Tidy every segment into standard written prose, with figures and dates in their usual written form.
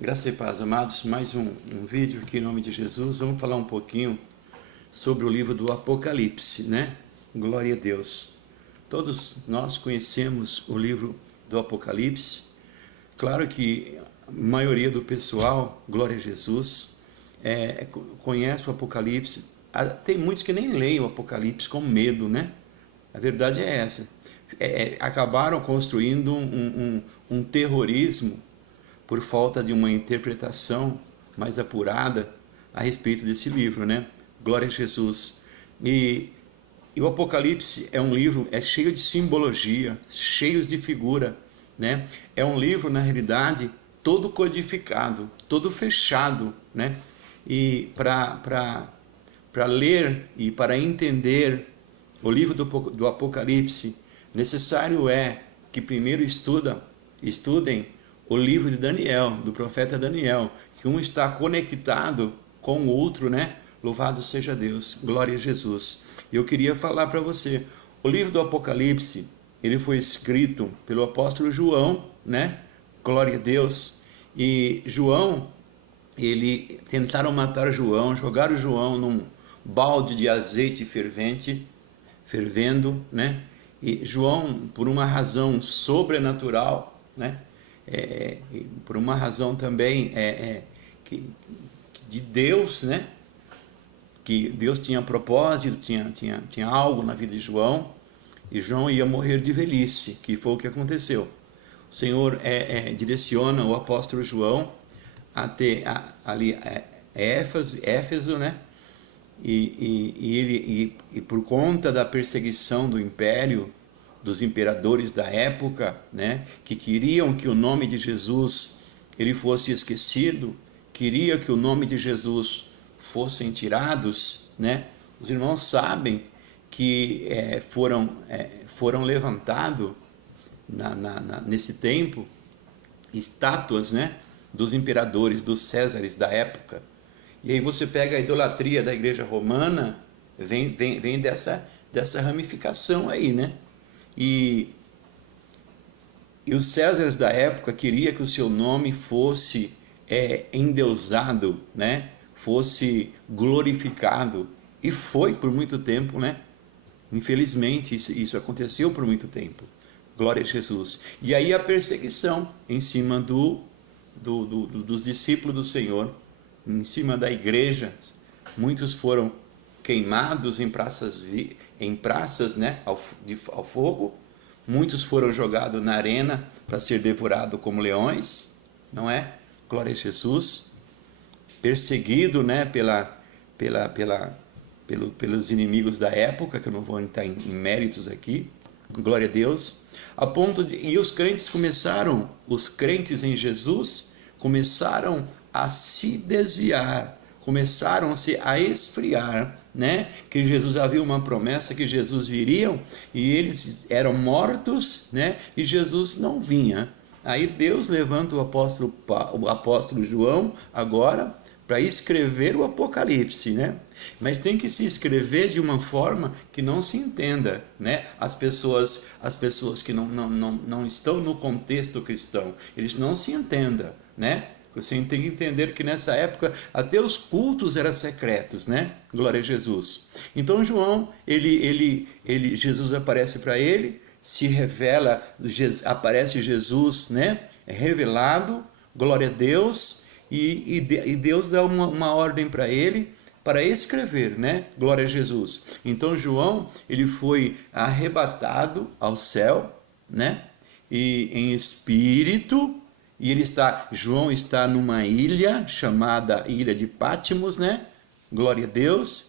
Graça e paz, amados, mais um vídeo aqui em nome de Jesus. Vamos falar um pouquinho sobre o livro do Apocalipse, né? Glória a Deus. Todos nós conhecemos o livro do Apocalipse. Claro que a maioria do pessoal, glória a Jesus, conhece o Apocalipse. Tem muitos que nem leem o Apocalipse com medo, né? A verdade é essa. Acabaram construindo um terrorismo por falta de uma interpretação mais apurada a respeito desse livro, né? Glória a Jesus. E o Apocalipse é um livro, cheio de simbologia, cheio de figura, né? É um livro, na realidade, todo codificado, todo fechado, né? E para ler e para entender o livro do Apocalipse, necessário é que primeiro estudem o livro de Daniel, do profeta Daniel, que um está conectado com o outro, né? Louvado seja Deus, glória a Jesus. E eu queria falar para você, o livro do Apocalipse, ele foi escrito pelo apóstolo João, né? Glória a Deus. E João, tentaram matar João, jogaram João num balde de azeite fervendo, né? E João, por uma razão sobrenatural, né? Por uma razão também de Deus, né? Que Deus tinha propósito, tinha algo na vida de João, e João ia morrer de velhice, que foi o que aconteceu. O Senhor direciona o apóstolo João até ali Éfeso, né? E por conta da perseguição do império, dos imperadores da época, né, que queriam que o nome de Jesus ele fosse esquecido, queria que o nome de Jesus fossem tirados, né? Os irmãos sabem que foram levantados nesse tempo estátuas, né, dos imperadores, dos Césares da época. E aí você pega a idolatria da igreja romana, vem dessa ramificação aí, né? E os Césares da época queriam que o seu nome fosse endeusado, né? Fosse glorificado, e foi por muito tempo, né? Infelizmente isso aconteceu por muito tempo, glória a Jesus. E aí a perseguição em cima dos discípulos do Senhor, em cima da igreja, muitos foram queimados em praças, né, ao fogo. Muitos foram jogados na arena para ser devorados como leões, não é? Glória a Jesus. Perseguido, né, pelos inimigos da época, que eu não vou entrar em méritos aqui. Glória a Deus. E os crentes em Jesus começaram a se desviar, começaram-se a esfriar, né? Que Jesus havia uma promessa que Jesus viria e eles eram mortos, né? E Jesus não vinha. Aí Deus levanta o apóstolo João agora para escrever o Apocalipse, né? Mas tem que se escrever de uma forma que não se entenda, né? As pessoas que não estão no contexto cristão, eles não se entendam, né? Você tem que entender que nessa época até os cultos eram secretos, né? Glória a Jesus. Então João, Jesus aparece para ele, se revela, aparece Jesus, né? Revelado, glória a Deus, e Deus dá uma ordem para ele para escrever, né? Glória a Jesus. Então João, ele foi arrebatado ao céu, né? E em espírito. E João está numa ilha chamada Ilha de Patmos, né? Glória a Deus.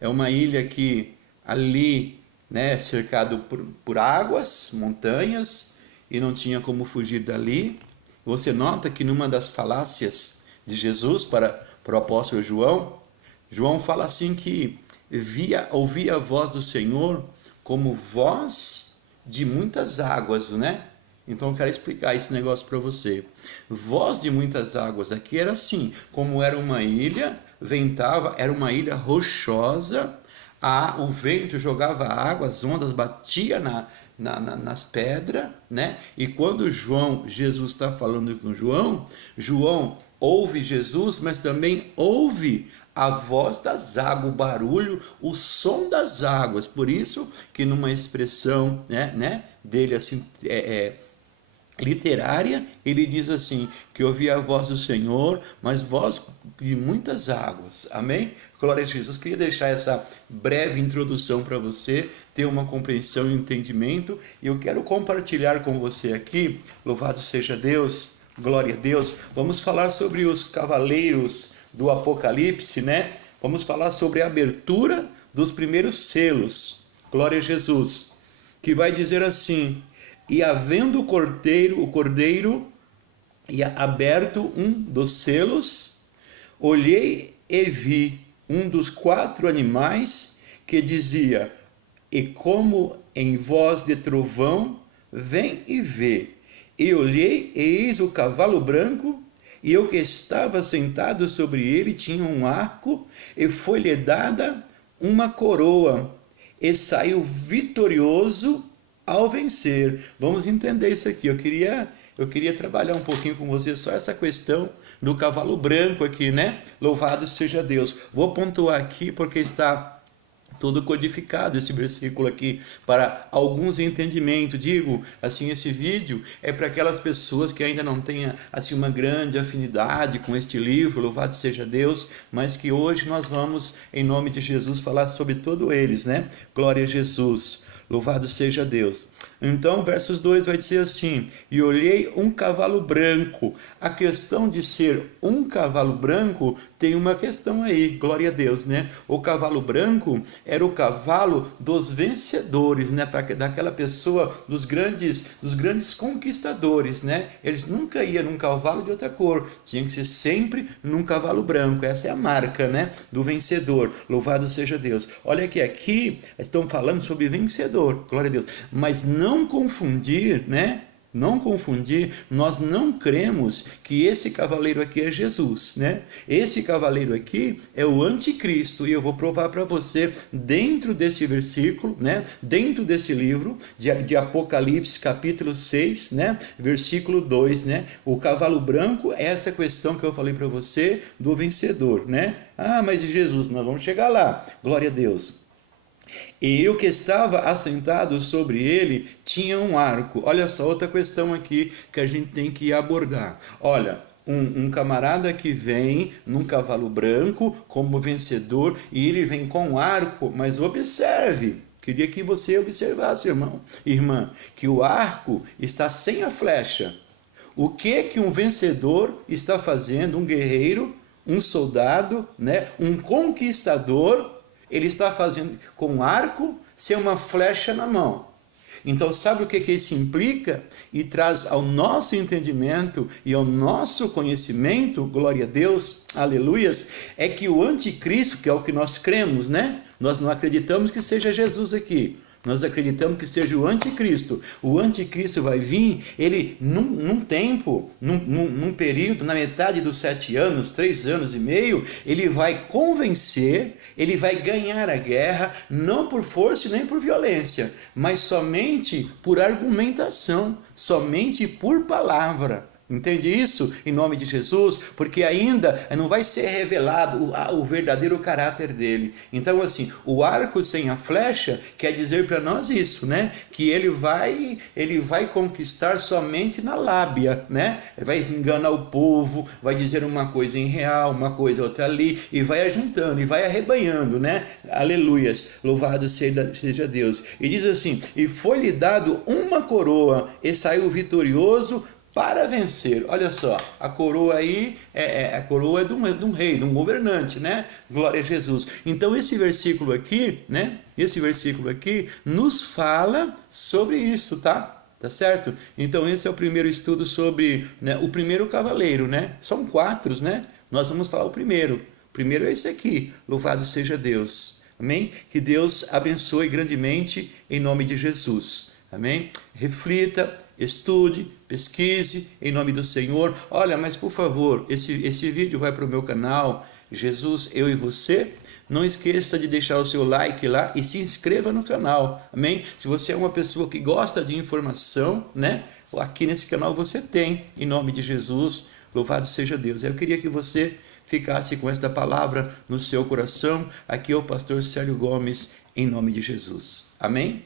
É uma ilha que ali, né, cercado por águas, montanhas, e não tinha como fugir dali. Você nota que numa das falácias de Jesus para o apóstolo João fala assim que ouvia a voz do Senhor como voz de muitas águas, né? Então eu quero explicar esse negócio para você. Voz de muitas águas aqui era assim, como era uma ilha, ventava, era uma ilha rochosa, o vento jogava água, as ondas batiam nas pedras, né? E quando Jesus está falando com João ouve Jesus, mas também ouve a voz das águas, o barulho, o som das águas. Por isso que numa expressão, né, dele assim, literária, ele diz assim, que ouvi a voz do Senhor, mas voz de muitas águas. Amém? Glória a Jesus. Queria deixar essa breve introdução para você ter uma compreensão e entendimento, e eu quero compartilhar com você aqui, louvado seja Deus, glória a Deus. Vamos falar sobre os cavaleiros do Apocalipse, né? Vamos falar sobre a abertura dos primeiros selos. Glória a Jesus. Que vai dizer assim: e havendo o cordeiro e aberto um dos selos, olhei e vi um dos 4 animais que dizia, e como em voz de trovão, vem e vê. E olhei, e eis o cavalo branco, e o que estava sentado sobre ele tinha um arco, e foi-lhe dada uma coroa, e saiu vitorioso ao vencer. Vamos entender isso aqui. Eu queria trabalhar um pouquinho com você só essa questão do cavalo branco aqui, né? Louvado seja Deus. Vou pontuar aqui porque está todo codificado esse versículo aqui para alguns entendimentos. Digo assim, esse vídeo é para aquelas pessoas que ainda não tenham assim uma grande afinidade com este livro, louvado seja Deus, mas que hoje nós vamos em nome de Jesus falar sobre todos eles, né? Glória a Jesus. Louvado seja Deus. Então, versos 2 vai dizer assim, e olhei um cavalo branco. A questão de ser um cavalo branco tem uma questão aí, glória a Deus, né? O cavalo branco era o cavalo dos vencedores, né? Daquela pessoa, dos grandes conquistadores, né? Eles nunca iam num cavalo de outra cor, tinha que ser sempre num cavalo branco. Essa é a marca, né? Do vencedor, louvado seja Deus. Olha que aqui estão falando sobre vencedor, glória a Deus, mas não confundir, né? Não confundir, nós não cremos que esse cavaleiro aqui é Jesus, né? Esse cavaleiro aqui é o anticristo, e eu vou provar para você dentro desse versículo, né? Dentro desse livro de Apocalipse, capítulo 6, né? Versículo 2, né? O cavalo branco é essa questão que eu falei para você do vencedor, né? Ah, mas Jesus, nós vamos chegar lá, glória a Deus. E o que estava assentado sobre ele tinha um arco. Olha só, outra questão aqui que a gente tem que abordar. Olha, um camarada que vem num cavalo branco como vencedor, e ele vem com um arco, mas observe, queria que você observasse, irmão, irmã, que o arco está sem a flecha. O que um vencedor está fazendo, um guerreiro, um soldado, né, um conquistador, ele está fazendo com um arco sem uma flecha na mão. Então, sabe o que isso implica? E traz ao nosso entendimento e ao nosso conhecimento, glória a Deus, aleluias, é que o anticristo, que é o que nós cremos, né? Nós não acreditamos que seja Jesus aqui. Nós acreditamos que seja o anticristo. O anticristo vai vir, ele num tempo, num período, na metade dos 7 anos, 3 anos e meio, ele vai convencer, ele vai ganhar a guerra, não por força nem por violência, mas somente por argumentação, somente por palavra. Entende isso? Em nome de Jesus, porque ainda não vai ser revelado o verdadeiro caráter dele. Então, assim, o arco sem a flecha quer dizer para nós isso, né? Que ele vai conquistar somente na lábia, né? Vai enganar o povo, vai dizer uma coisa em real, uma coisa outra ali, e vai ajuntando, e vai arrebanhando, né? Aleluias, louvado seja Deus. E diz assim, e foi-lhe dado uma coroa, e saiu vitorioso para vencer. Olha só, a coroa aí a coroa de um rei, de um governante, né? Glória a Jesus. Então esse versículo aqui, né? Esse versículo aqui nos fala sobre isso, tá? Tá certo? Então esse é o primeiro estudo sobre, né, o primeiro cavaleiro, né? São 4, né? Nós vamos falar o primeiro. O primeiro é esse aqui. Louvado seja Deus. Amém? Que Deus abençoe grandemente em nome de Jesus. Amém? Reflita, estude, pesquise em nome do Senhor. Olha, mas por favor, esse vídeo vai para o meu canal Jesus, Eu e Você. Não esqueça de deixar o seu like lá e se inscreva no canal, amém? Se você é uma pessoa que gosta de informação, né? Aqui nesse canal você tem, em nome de Jesus, louvado seja Deus. Eu queria que você ficasse com esta palavra no seu coração. Aqui é o pastor Célio Gomes, em nome de Jesus. Amém?